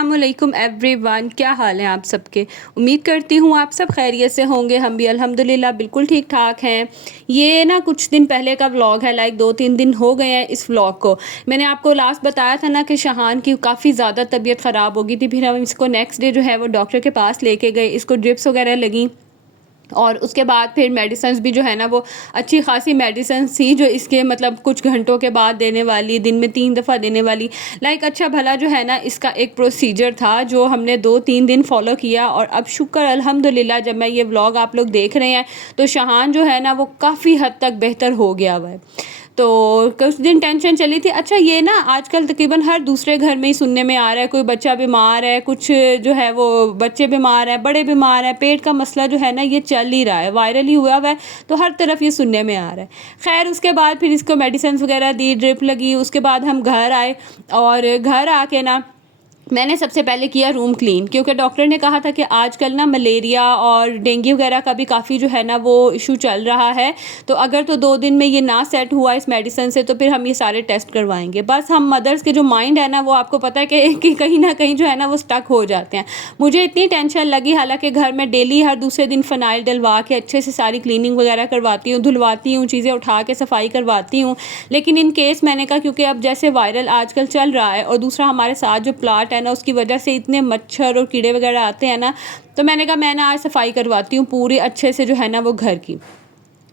अस्सलामुअलैकुम एवरीवन, क्या हाल है आप सबके। उम्मीद करती हूँ आप सब खैरियत से होंगे। हम भी अल्हम्दुलिल्लाह बिल्कुल ठीक ठाक हैं। ये ना कुछ दिन पहले का व्लॉग है, लाइक 2-3 दिन हो गए हैं इस व्लॉग को। मैंने आपको लास्ट बताया था ना कि शहान की काफ़ी ज़्यादा तबीयत ख़राब हो गई थी। फिर हम इसको नेक्स्ट डे जो है वो डॉक्टर के पास लेके गए, इसको ड्रिप्स वगैरह लगी और उसके बाद फिर मेडिसिन्स भी जो है ना वो अच्छी खासी मेडिसिन्स थी जो इसके मतलब कुछ घंटों के बाद देने वाली, दिन में 3 दफ़ा देने वाली। लाइक अच्छा भला जो है ना इसका एक प्रोसीजर था जो हमने 2-3 दिन फॉलो किया और अब शुक्र अल्हम्दुलिल्लाह जब मैं ये व्लॉग आप लोग देख रहे हैं तो शहान जो है ना वो काफ़ी हद तक बेहतर हो गया हुआ है। तो कुछ दिन टेंशन चली थी। अच्छा ये ना आजकल तकरीबन हर दूसरे घर में ही सुनने में आ रहा है, कोई बच्चा बीमार है, कुछ जो है वो बच्चे बीमार हैं, बड़े बीमार हैं, पेट का मसला जो है ना ये चल ही रहा है, वायरल ही हुआ है, तो हर तरफ ये सुनने में आ रहा है। खैर उसके बाद फिर इसको मेडिसिन वगैरह दी, ड्रिप लगी, उसके बाद हम घर आए और घर आके ना मैंने सबसे पहले किया रूम क्लीन, क्योंकि डॉक्टर ने कहा था कि आजकल ना मलेरिया और डेंगू वगैरह का भी काफ़ी जो है ना वो इशू चल रहा है। तो अगर तो 2 दिन में ये ना सेट हुआ इस मेडिसिन से तो फिर हम ये सारे टेस्ट करवाएंगे। बस हम मदर्स के जो माइंड है ना वो आपको पता है कि कहीं ना कहीं जो है ना वो स्टक हो जाते हैं। मुझे इतनी टेंशन लगी, हालांकि घर में डेली हर दूसरे दिन फ़नाइल डलवा के अच्छे से सारी क्लीनिंग वगैरह करवाती हूँ, धुलवाती हूँ, चीज़ें उठा के सफाई करवाती हूँ। लेकिन इन केस मैंने कहा क्योंकि अब जैसे वायरल आजकल चल रहा है और दूसरा हमारे साथ जो प्लाट है ना उसकी वजह से इतने मच्छर और कीड़े वगैरह आते हैं ना, तो मैंने कहा मैं ना आज सफाई करवाती हूँ पूरी अच्छे से जो है ना वो घर की।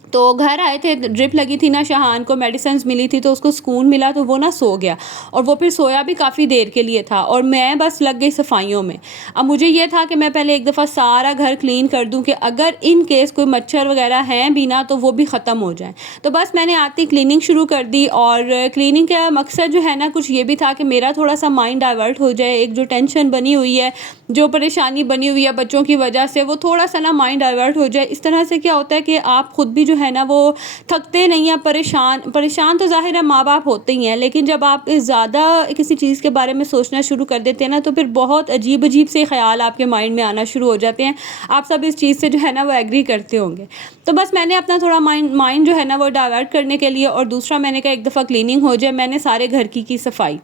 तो घर आए थे, ड्रिप लगी थी ना, शहान को मेडिसिन मिली थी तो उसको सुकून मिला, तो वो ना सो गया और वो फिर सोया भी काफ़ी देर के लिए था और मैं बस लग गई सफाइयों में। अब मुझे ये था कि मैं पहले एक दफ़ा सारा घर क्लीन कर दूं कि अगर इन केस कोई मच्छर वगैरह हैं भी ना तो वो भी ख़त्म हो जाए। तो बस मैंने आती क्लीनिंग शुरू कर दी और क्लीनिंग का मकसद जो है ना कुछ ये भी था कि मेरा थोड़ा सा माइंड डाइवर्ट हो जाए। एक जो टेंशन बनी हुई है, जो परेशानी बनी हुई है बच्चों की वजह से, वो थोड़ा सा ना माइंड डाइवर्ट हो जाए। इस तरह से क्या होता है कि आप खुद भी जो है ना वो थकते नहीं हैं, परेशान तो ज़ाहिर है माँ बाप होते ही हैं, लेकिन जब आप ज़्यादा किसी चीज़ के बारे में सोचना शुरू कर देते हैं ना तो फिर बहुत अजीब अजीब से ख्याल आपके माइंड में आना शुरू हो जाते हैं। आप सब इस चीज़ से जो है ना वो एग्री करते होंगे। तो बस मैंने अपना थोड़ा माइंड जो है ना वो डाइवर्ट करने के लिए और दूसरा मैंने कहा एक दफ़ा क्लीनिंग हो जाए, मैंने सारे घर की सफाई।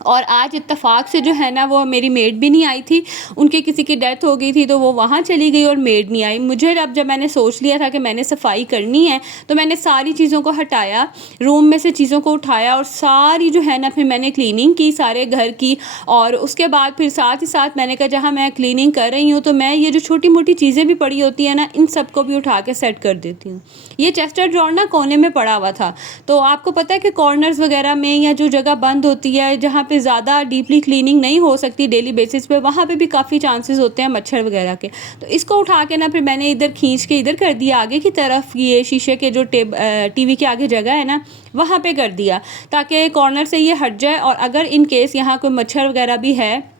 और आज इत्तेफाक से जो है ना वो मेरी मेड भी नहीं आई थी, उनके किसी की डेथ हो गई थी तो वो वहाँ चली गई और मेड नहीं आई। मुझे अब जब मैंने सोच लिया था कि मैंने सफाई करनी है तो मैंने सारी चीज़ों को हटाया, रूम में से चीज़ों को उठाया और सारी जो है ना फिर मैंने क्लीनिंग की सारे घर की। और उसके बाद फिर साथ ही साथ मैंने कहा जहाँ मैं क्लीनिंग कर रही हूँ तो मैं ये जो छोटी मोटी चीज़ें भी पड़ी होती है ना इन सबको भी उठा के सेट कर देती हूँ। ये चेस्टर ड्रॉर ना कोने में पड़ा हुआ था, तो आपको पता है कि कॉर्नर्स वगैरह में या जो जगह बंद होती है जहाँ पे ज़्यादा डीपली क्लीनिंग नहीं हो सकती डेली बेसिस पे, वहाँ पे भी काफ़ी चांसेस होते हैं मच्छर वगैरह के। तो इसको उठा के ना फिर मैंने इधर खींच के इधर कर दिया आगे की तरफ, ये शीशे के जो टीवी के आगे जगह है ना वहाँ पे कर दिया ताकि कॉर्नर से ये हट जाए और अगर इन केस यहाँ कोई मच्छर वगैरह भी है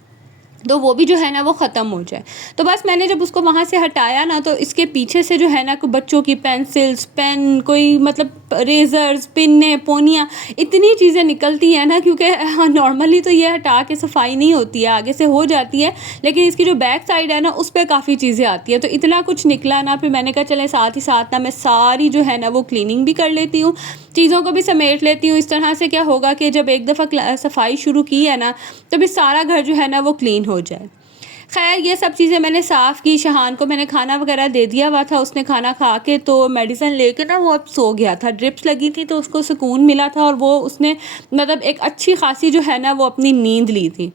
तो वो भी जो है ना वो ख़त्म हो जाए। तो बस मैंने जब उसको वहाँ से हटाया ना तो इसके पीछे से जो है ना कोई बच्चों की पेंसिल्स, पेन, कोई मतलब रेज़र्स, पिन्ने, पोनियाँ, इतनी चीज़ें निकलती हैं ना, क्योंकि नॉर्मली तो ये हटा के सफाई नहीं होती है, आगे से हो जाती है, लेकिन इसकी जो बैक साइड है ना उस पर काफ़ी चीज़ें आती हैं। तो इतना कुछ निकला ना, फिर मैंने कहा चले साथ ही साथ ना मैं सारी जो है ना वो क्लीनिंग भी कर लेती हूँ, चीज़ों को भी समेट लेती हूँ। इस तरह से क्या होगा कि जब एक दफ़ा सफाई शुरू की है ना तो फिर सारा घर जो है ना वो क्लीन हो जाए। खैर ये सब चीज़ें मैंने साफ़ की, शहान को मैंने खाना वगैरह दे दिया हुआ था, उसने खाना खा के तो मेडिसिन लेके ना वो अब सो गया था। ड्रिप्स लगी थी तो उसको सुकून मिला था और वो उसने मतलब एक अच्छी खासी जो है ना वो अपनी नींद ली थी।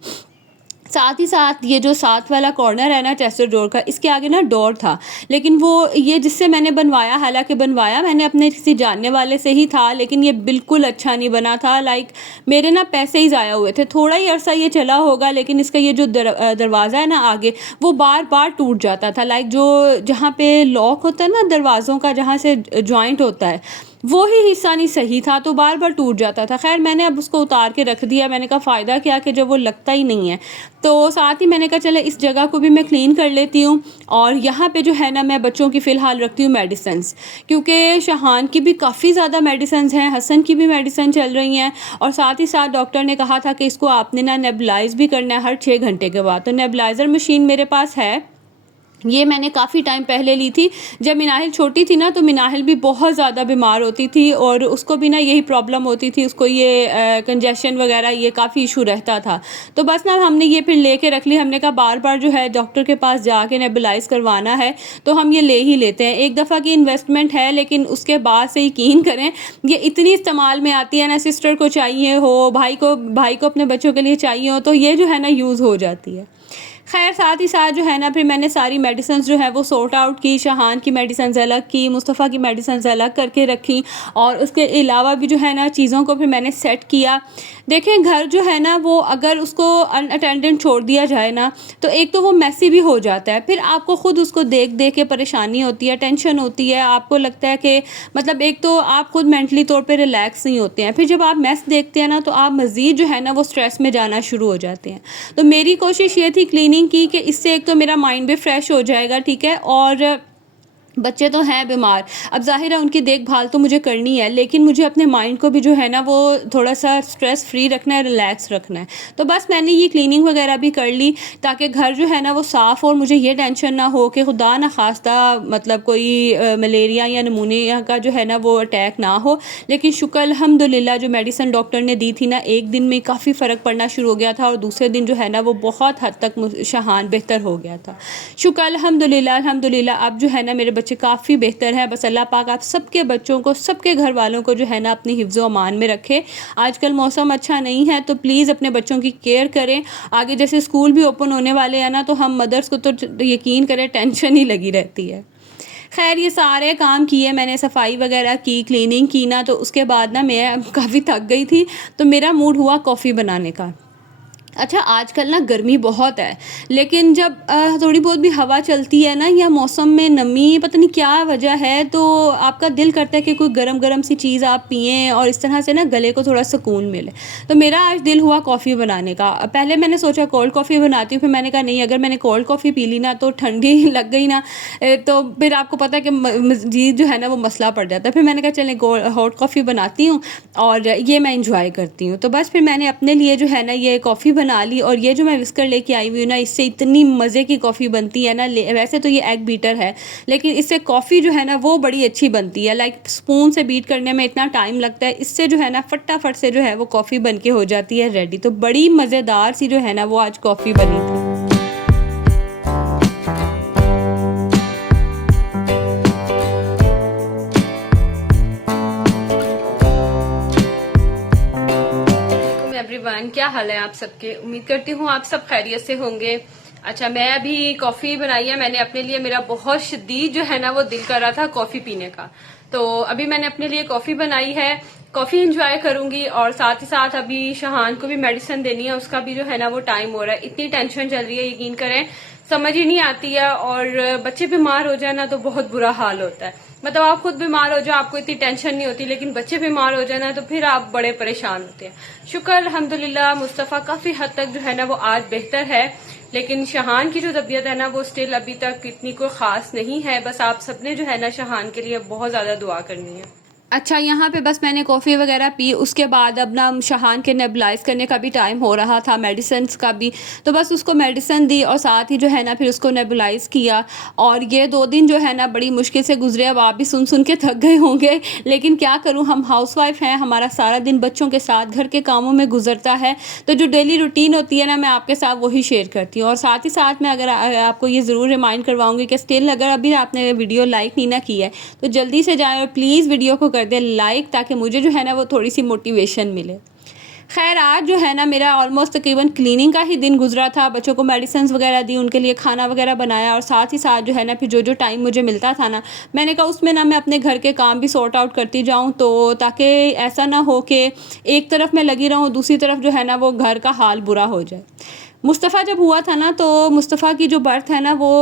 साथ ही साथ ये जो साथ वाला कॉर्नर है ना चेस्टर डोर का, इसके आगे ना डोर था, लेकिन वो ये जिससे मैंने बनवाया, हालांकि बनवाया मैंने अपने किसी जानने वाले से ही था, लेकिन ये बिल्कुल अच्छा नहीं बना था। लाइक मेरे ना पैसे ही ज़ाया हुए थे। थोड़ा ही अरसा ये चला होगा, लेकिन इसका ये जो दरवाज़ा है ना आगे वो बार बार टूट जाता था। लाइक जो जहाँ पे लॉक होता है ना दरवाज़ों का, जहाँ से जॉइंट होता है, वो ही हिस्सा नहीं सही था तो बार बार टूट जाता था। खैर मैंने अब उसको उतार के रख दिया। मैंने कहा फ़ायदा क्या कि जब वो लगता ही नहीं है। तो साथ ही मैंने कहा चले इस जगह को भी मैं क्लीन कर लेती हूँ और यहाँ पे जो है ना मैं बच्चों की फ़िलहाल रखती हूँ मेडिसिन्स, क्योंकि शहान की भी काफ़ी ज़्यादा मेडिसिन्स हैं, हसन की भी मेडिसिन चल रही हैं और साथ ही साथ डॉक्टर ने कहा था कि इसको आपने ना नेबुलाइज़ भी करना है हर 6 घंटे के बाद। तो नेबुलाइज़र मशीन मेरे पास है, ये मैंने काफ़ी टाइम पहले ली थी। जब मिनाहिल छोटी थी ना, तो मिनाहिल भी बहुत ज़्यादा बीमार होती थी और उसको भी ना यही प्रॉब्लम होती थी, उसको ये कंजेशन वग़ैरह ये काफ़ी इशू रहता था। तो बस ना हमने ये फिर लेके रख ली, हमने कहा बार-बार जो है डॉक्टर के पास जाके नेबुलाइज़ करवाना है, तो हम ये ले ही लेते हैं। एक दफ़ा की इन्वेस्टमेंट है, लेकिन उसके बाद से यकीन करें, ये इतनी इस्तेमाल में आती है ना, सिस्टर को चाहिए हो, भाई को अपने बच्चों के लिए चाहिए हो, तो ये जो है ना यूज़ हो जाती है। ख़ैर साथ ही साथ जो है ना, फिर मैंने सारी मेडिसिन्स जो है वो सॉर्ट आउट की, शहान की मेडिसिन्स अलग की, मुस्तफ़ा की मेडिसिन्स अलग करके रखी और उसके अलावा भी जो है ना चीज़ों को फिर मैंने सेट किया। देखें, घर जो है ना वो अगर उसको अनअटेंडेड छोड़ दिया जाए ना, तो एक तो वो मेसी भी हो जाता है, फिर आपको ख़ुद उसको देख देख के परेशानी होती है, टेंशन होती है, आपको लगता है कि मतलब एक तो आप खुद मेंटली तौर पे रिलैक्स नहीं होते हैं, फिर जब आप मेस देखते हैं ना, तो आप मज़ीद जो है ना वो स्ट्रेस में जाना शुरू हो जाते हैं। तो मेरी कोशिश ये थी क्लीनिंग की कि इससे एक तो मेरा माइंड भी फ्रेश हो जाएगा, ठीक है, और बच्चे तो हैं बीमार, अब ज़ाहिर है उनकी देखभाल तो मुझे करनी है, लेकिन मुझे अपने माइंड को भी जो है ना वो थोड़ा-सा स्ट्रेस फ्री रखना है, रिलैक्स रखना है। तो बस मैंने ये क्लीनिंग वगैरह भी कर ली, ताकि घर जो है ना वो साफ़ हो और मुझे ये टेंशन ना हो कि खुदा ना ख़ास्ता मतलब कोई मलेरिया या निमोनिया का जो है ना वो अटैक ना हो। लेकिन शुक्र अल्हम्दुलिल्लाह, जो मेडिसिन डॉक्टर ने दी थी ना, एक दिन में काफ़ी फ़र्क पड़ना शुरू हो गया था और दूसरे दिन जो है ना वो बहुत हद तक शहान बेहतर हो गया था। शुक्र अल्हम्दुलिल्लाह, अब जो है ना मेरे बच्चे काफ़ी बेहतर है। बस अल्लाह पाक आप सबके बच्चों को, सबके घर वालों को जो है ना अपनी हिफ्ज़ व अमान में रखे। आजकल मौसम अच्छा नहीं है, तो प्लीज़ अपने बच्चों की केयर करें। आगे जैसे स्कूल भी ओपन होने वाले हैं ना, तो हम मदर्स को तो यकीन करें टेंशन ही लगी रहती है। खैर ये सारे काम किए मैंने, सफाई वगैरह की, क्लीनिंग की ना, तो उसके बाद ना मैं काफ़ी थक गई थी, तो मेरा मूड हुआ कॉफ़ी बनाने का। अच्छा, आजकल ना गर्मी बहुत है, लेकिन जब थोड़ी बहुत भी हवा चलती है ना, या मौसम में नमी, पता नहीं क्या वजह है, तो आपका दिल करता है कि कोई गरम-गरम सी चीज़ आप पिएँ और इस तरह से ना गले को थोड़ा सुकून मिले। तो मेरा आज दिल हुआ कॉफ़ी बनाने का। पहले मैंने सोचा कोल्ड कॉफ़ी बनाती हूँ, फिर मैंने कहा नहीं, अगर मैंने कोल्ड कॉफ़ी पी ली ना तो ठंडी लग गई ना, तो फिर आपको पता है कि मज़ीद जो है ना वो मसला पड़ जाता है। फिर मैंने कहा चलें हॉट कॉफ़ी बनाती हूँ और ये मैं एंजॉय करती हूँ। तो बस फिर मैंने अपने लिए जो है ना ये कॉफ़ी बना ली, और ये जो मैं विस्कर लेके आई हुई हूँ ना, इससे इतनी मज़े की कॉफ़ी बनती है ना। वैसे तो ये एग बीटर है, लेकिन इससे कॉफ़ी जो है ना वो बड़ी अच्छी बनती है। लाइक स्पून से बीट करने में इतना टाइम लगता है, इससे जो है ना फटाफट से जो है वो कॉफ़ी बन के हो जाती है रेडी। तो बड़ी मज़ेदार सी जो है ना वो आज कॉफ़ी बनी थी। एवरीवन, क्या हाल है आप सबके? उम्मीद करती हूँ आप सब खैरियत से होंगे। अच्छा, मैं अभी कॉफ़ी बनाई है मैंने अपने लिए। मेरा बहुत शदीद जो है ना वो दिल कर रहा था कॉफ़ी पीने का, तो अभी मैंने अपने लिए कॉफ़ी बनाई है। कॉफ़ी एंजॉय करूंगी और साथ ही साथ अभी शहान को भी मेडिसिन देनी है, उसका भी जो है ना वो टाइम हो रहा है। इतनी टेंशन चल रही है, यकीन करें समझ ही नहीं आती है, और बच्चे बीमार हो जाए ना तो बहुत बुरा हाल होता है। मतलब आप खुद बीमार हो जाओ आपको इतनी टेंशन नहीं होती, लेकिन बच्चे बीमार हो जाए ना तो फिर आप बड़े परेशान होते हैं। शुक्र अल्हम्दुलिल्लाह, मुस्तफ़ा काफ़ी हद तक जो है ना वो आज बेहतर है, लेकिन शहान की जो तबीयत है ना वो स्टिल अभी तक इतनी कोई ख़ास नहीं है। बस आप सबने जो है ना शहान के लिए बहुत ज़्यादा दुआ करनी है। अच्छा, यहाँ पे बस मैंने कॉफ़ी वगैरह पी, उसके बाद अब ना शहान के नेबुलाइज़ करने का भी टाइम हो रहा था, मेडिसिन्स का भी, तो बस उसको मेडिसिन दी और साथ ही जो है ना फिर उसको नेबुलाइज़ किया। और ये 2 दिन जो है ना बड़ी मुश्किल से गुजरे। अब आप भी सुन के थक गए होंगे, लेकिन क्या करूँ, हम हाउसवाइफ़ हैं, हमारा सारा दिन बच्चों के साथ घर के कामों में गुजरता है, तो जो डेली रूटीन होती है ना मैं आपके साथ वही शेयर करती हूँ। और साथ ही साथ मैं अगर आपको ये ज़रूर रिमाइंड करवाऊँगी कि स्टिल अगर अभी आपने वीडियो लाइक नहीं ना की है, तो जल्दी से जाएँ और प्लीज़ वीडियो को कर दें लाइक, ताकि मुझे जो है ना वो थोड़ी सी मोटिवेशन मिले। खैर आज जो है ना मेरा ऑलमोस्ट तकरीबन क्लीनिंग का ही दिन गुजरा था। बच्चों को मेडिसिन वगैरह दी, उनके लिए खाना वगैरह बनाया, और साथ ही साथ जो है ना फिर जो टाइम मुझे मिलता था ना, मैंने कहा उसमें ना मैं अपने घर के काम भी सॉर्ट आउट करती जाऊँ, तो ताकि ऐसा ना हो कि एक तरफ मैं लगी रहूँ, दूसरी तरफ जो है ना वो घर का हाल बुरा हो जाए। मुस्तफ़ा जब हुआ था ना, तो मुस्तफ़ा की जो बर्थ है ना वो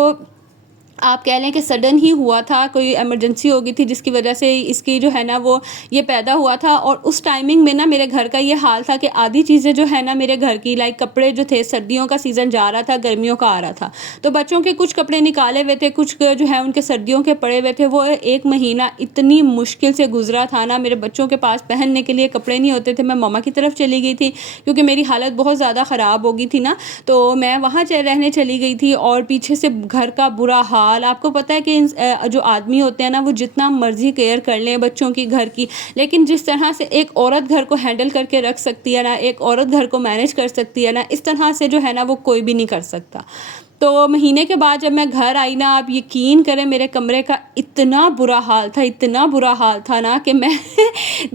आप कह लें कि सडन ही हुआ था, कोई इमरजेंसी हो गई थी जिसकी वजह से इसकी जो है ना वो ये पैदा हुआ था। और उस टाइमिंग में ना मेरे घर का ये हाल था कि आधी चीज़ें जो है ना मेरे घर की, लाइक कपड़े जो थे, सर्दियों का सीज़न जा रहा था, गर्मियों का आ रहा था, तो बच्चों के कुछ कपड़े निकाले हुए थे, कुछ जो है उनके सर्दियों के पड़े हुए थे। वो 1 महीना इतनी मुश्किल से गुज़रा था ना, मेरे बच्चों के पास पहनने के लिए कपड़े नहीं होते थे। मैं मम्मा की तरफ चली गई थी क्योंकि मेरी हालत बहुत ज़्यादा ख़राब हो गई थी ना, तो मैं वहाँ रहने चली गई थी। और पीछे से घर का बुरा हाल, आपको पता है कि जो आदमी होते हैं ना वो जितना मर्ज़ी केयर कर लें बच्चों की, घर की, लेकिन जिस तरह से एक औरत घर को हैंडल करके रख सकती है ना, एक औरत घर को मैनेज कर सकती है ना, इस तरह से जो है ना वो कोई भी नहीं कर सकता। तो महीने के बाद जब मैं घर आई ना, आप यकीन करें मेरे कमरे का इतना बुरा हाल था, इतना बुरा हाल था ना कि मैं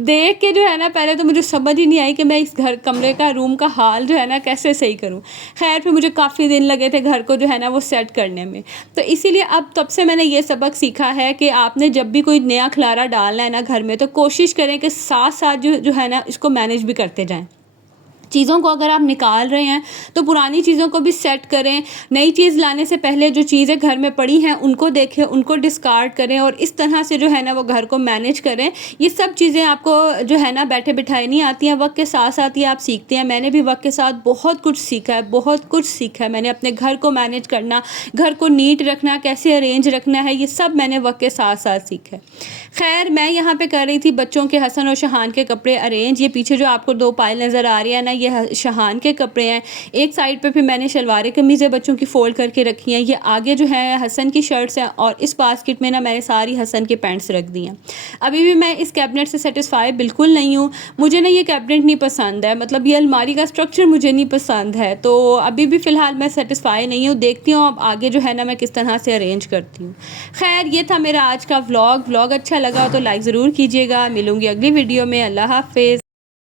देख के जो है ना, पहले तो मुझे समझ ही नहीं आई कि मैं इस घर कमरे का, रूम का हाल जो है ना कैसे सही करूं। खैर फिर मुझे काफ़ी दिन लगे थे घर को जो है ना वो सेट करने में। तो इसीलिए अब तब से मैंने ये सबक सीखा है कि आपने जब भी कोई नया खलारा डालना है ना घर में, तो कोशिश करें कि साथ साथ जो है ना इसको मैनेज भी करते जाएं। चीज़ों को अगर आप निकाल रहे हैं तो पुरानी चीज़ों को भी सेट करें। नई चीज़ लाने से पहले जो चीज़ें घर में पड़ी हैं उनको देखें, उनको डिस्कार्ड करें और इस तरह से जो है ना वो घर को मैनेज करें। ये सब चीज़ें आपको जो है ना बैठे बिठाए नहीं आती हैं, वक्त के साथ साथ ही आप सीखते हैं। मैंने भी वक्त के साथ बहुत कुछ सीखा है, बहुत कुछ सीखा है मैंने। अपने घर को मैनेज करना, घर को नीट रखना, कैसे अरेंज रखना है, ये सब मैंने वक्त के साथ साथ सीखा है। खैर मैं यहाँ पे कर रही थी बच्चों के, हसन और शहान के कपड़े अरेंज। ये पीछे जो आपको 2 पायल नज़र आ रही है ना, ये शहान के कपड़े हैं। एक साइड पे फिर मैंने शलवारें कमीज़ें बच्चों की फ़ोल्ड करके रखी हैं। ये आगे जो है हसन की शर्ट्स हैं और इस बास्केट में ना मैंने सारी हसन की पैंट्स रख दी हैं। अभी भी मैं इस कैबिनेट से सेटिस्फाई बिल्कुल नहीं हूँ। मुझे ना ये कैबिनेट नहीं पसंद है, मतलब ये अलमारी का स्ट्रक्चर मुझे नहीं पसंद है। तो अभी भी फ़िलहाल मैं सेटिस्फाई नहीं हूँ। देखती हूँ अब आगे जो है ना मैं किस तरह से अरेंज करती हूँ। खैर ये था मेरा आज का व्लॉग। अच्छा लगा हो तो लाइक ज़रूर कीजिएगा। मिलूँगी अगली वीडियो में। अल्लाह हाफ़िज़।